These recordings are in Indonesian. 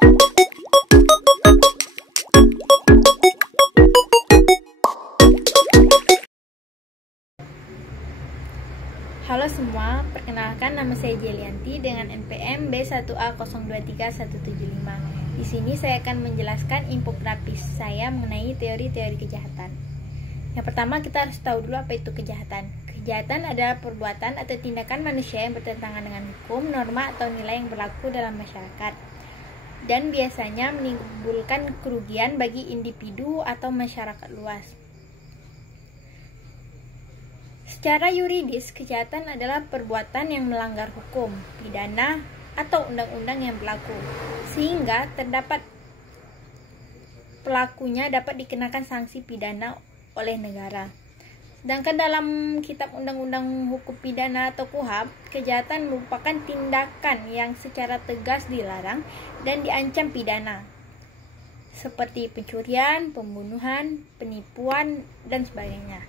Halo semua, perkenalkan nama saya Jelianti dengan NPM B1A023175. Di sini saya akan menjelaskan infografis saya mengenai teori-teori kejahatan. Yang pertama, kita harus tahu dulu apa itu kejahatan. Kejahatan adalah perbuatan atau tindakan manusia yang bertentangan dengan hukum, norma, atau nilai yang berlaku dalam masyarakat, dan biasanya menimbulkan kerugian bagi individu atau masyarakat luas. Secara yuridis, kejahatan adalah perbuatan yang melanggar hukum, pidana, atau undang-undang yang berlaku, sehingga terdapat pelakunya dapat dikenakan sanksi pidana oleh negara. Sedangkan dalam Kitab Undang-Undang Hukum Pidana atau KUHP, kejahatan merupakan tindakan yang secara tegas dilarang dan diancam pidana, seperti pencurian, pembunuhan, penipuan, dan sebagainya.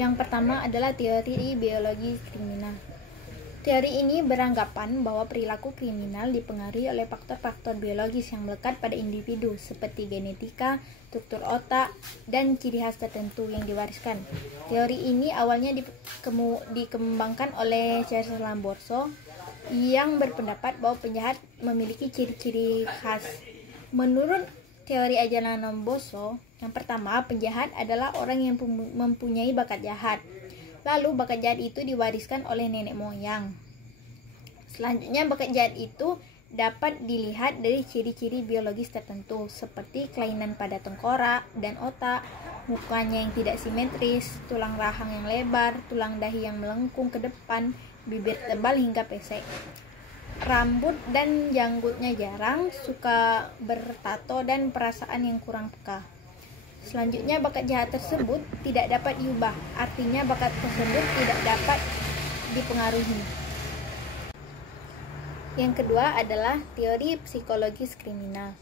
Yang pertama adalah teori biologi kriminal. Teori ini beranggapan bahwa perilaku kriminal dipengaruhi oleh faktor-faktor biologis yang melekat pada individu, seperti genetika, struktur otak, dan ciri khas tertentu yang diwariskan. Teori ini awalnya dikembangkan oleh Cesare Lamborso yang berpendapat bahwa penjahat memiliki ciri-ciri khas. Menurut teori ajaran Lamborso, yang pertama, penjahat adalah orang yang mempunyai bakat jahat. Lalu bakat jahat itu diwariskan oleh nenek moyang. Selanjutnya, bakat jahat itu dapat dilihat dari ciri-ciri biologis tertentu, seperti kelainan pada tengkorak dan otak, mukanya yang tidak simetris, tulang rahang yang lebar, tulang dahi yang melengkung ke depan, bibir tebal hingga pesek, rambut dan janggutnya jarang, suka bertato, dan perasaan yang kurang peka. Selanjutnya, bakat jahat tersebut tidak dapat diubah, artinya bakat tersebut tidak dapat dipengaruhi. Yang kedua adalah teori psikologis kriminal.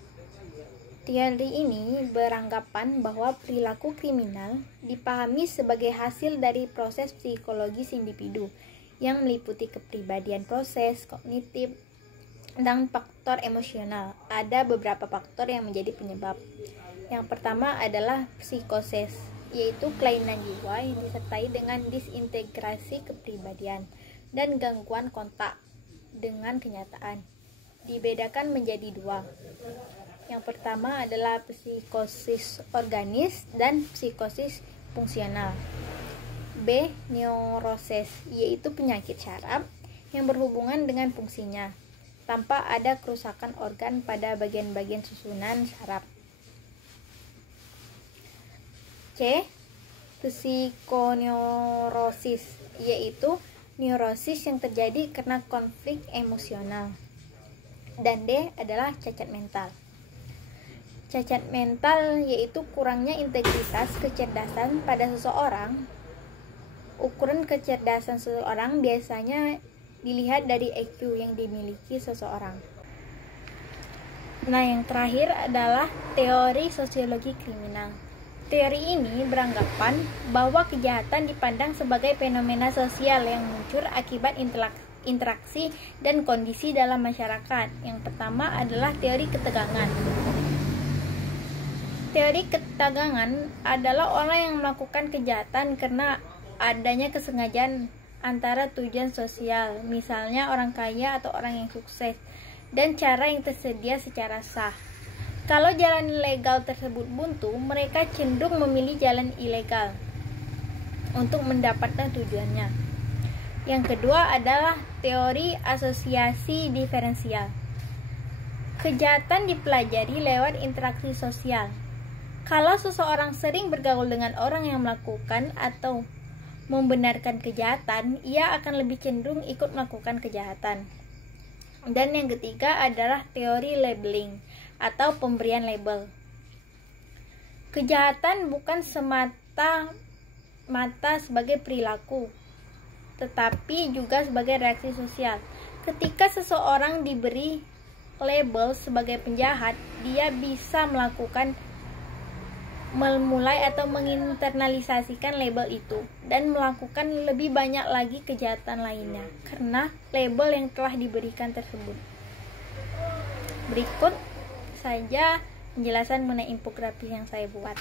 Teori ini beranggapan bahwa perilaku kriminal dipahami sebagai hasil dari proses psikologis individu yang meliputi kepribadian, proses kognitif, dan faktor emosional. Ada beberapa faktor yang menjadi penyebab. Yang pertama adalah psikosis, yaitu kelainan jiwa yang disertai dengan disintegrasi kepribadian dan gangguan kontak dengan kenyataan. Dibedakan menjadi dua. Yang pertama adalah psikosis organis dan psikosis fungsional. B. Neurosis, yaitu penyakit syaraf yang berhubungan dengan fungsinya, tanpa ada kerusakan organ pada bagian-bagian susunan syaraf. C. Psikoneurosis, yaitu neurosis yang terjadi karena konflik emosional. Dan D adalah cacat mental. Cacat mental yaitu kurangnya integritas kecerdasan pada seseorang. Ukuran kecerdasan seseorang biasanya dilihat dari IQ yang dimiliki seseorang. Nah, yang terakhir adalah teori sosiologi kriminal. Teori ini beranggapan bahwa kejahatan dipandang sebagai fenomena sosial yang muncul akibat interaksi dan kondisi dalam masyarakat. Yang pertama adalah teori ketegangan. Teori ketegangan adalah orang yang melakukan kejahatan karena adanya kesengajaan antara tujuan sosial, misalnya orang kaya atau orang yang sukses, dan cara yang tersedia secara sah. Kalau jalan legal tersebut buntu, mereka cenderung memilih jalan ilegal untuk mendapatkan tujuannya. Yang kedua adalah teori asosiasi diferensial. Kejahatan dipelajari lewat interaksi sosial. Kalau seseorang sering bergaul dengan orang yang melakukan atau membenarkan kejahatan, ia akan lebih cenderung ikut melakukan kejahatan. Dan yang ketiga adalah teori labeling atau pemberian label. Kejahatan bukan semata-mata sebagai perilaku, tetapi juga sebagai reaksi sosial. Ketika seseorang diberi label sebagai penjahat, dia bisa memulai atau menginternalisasikan label itu dan melakukan lebih banyak lagi kejahatan lainnya karena label yang telah diberikan tersebut. Berikut saja penjelasan mengenai infografis yang saya buat.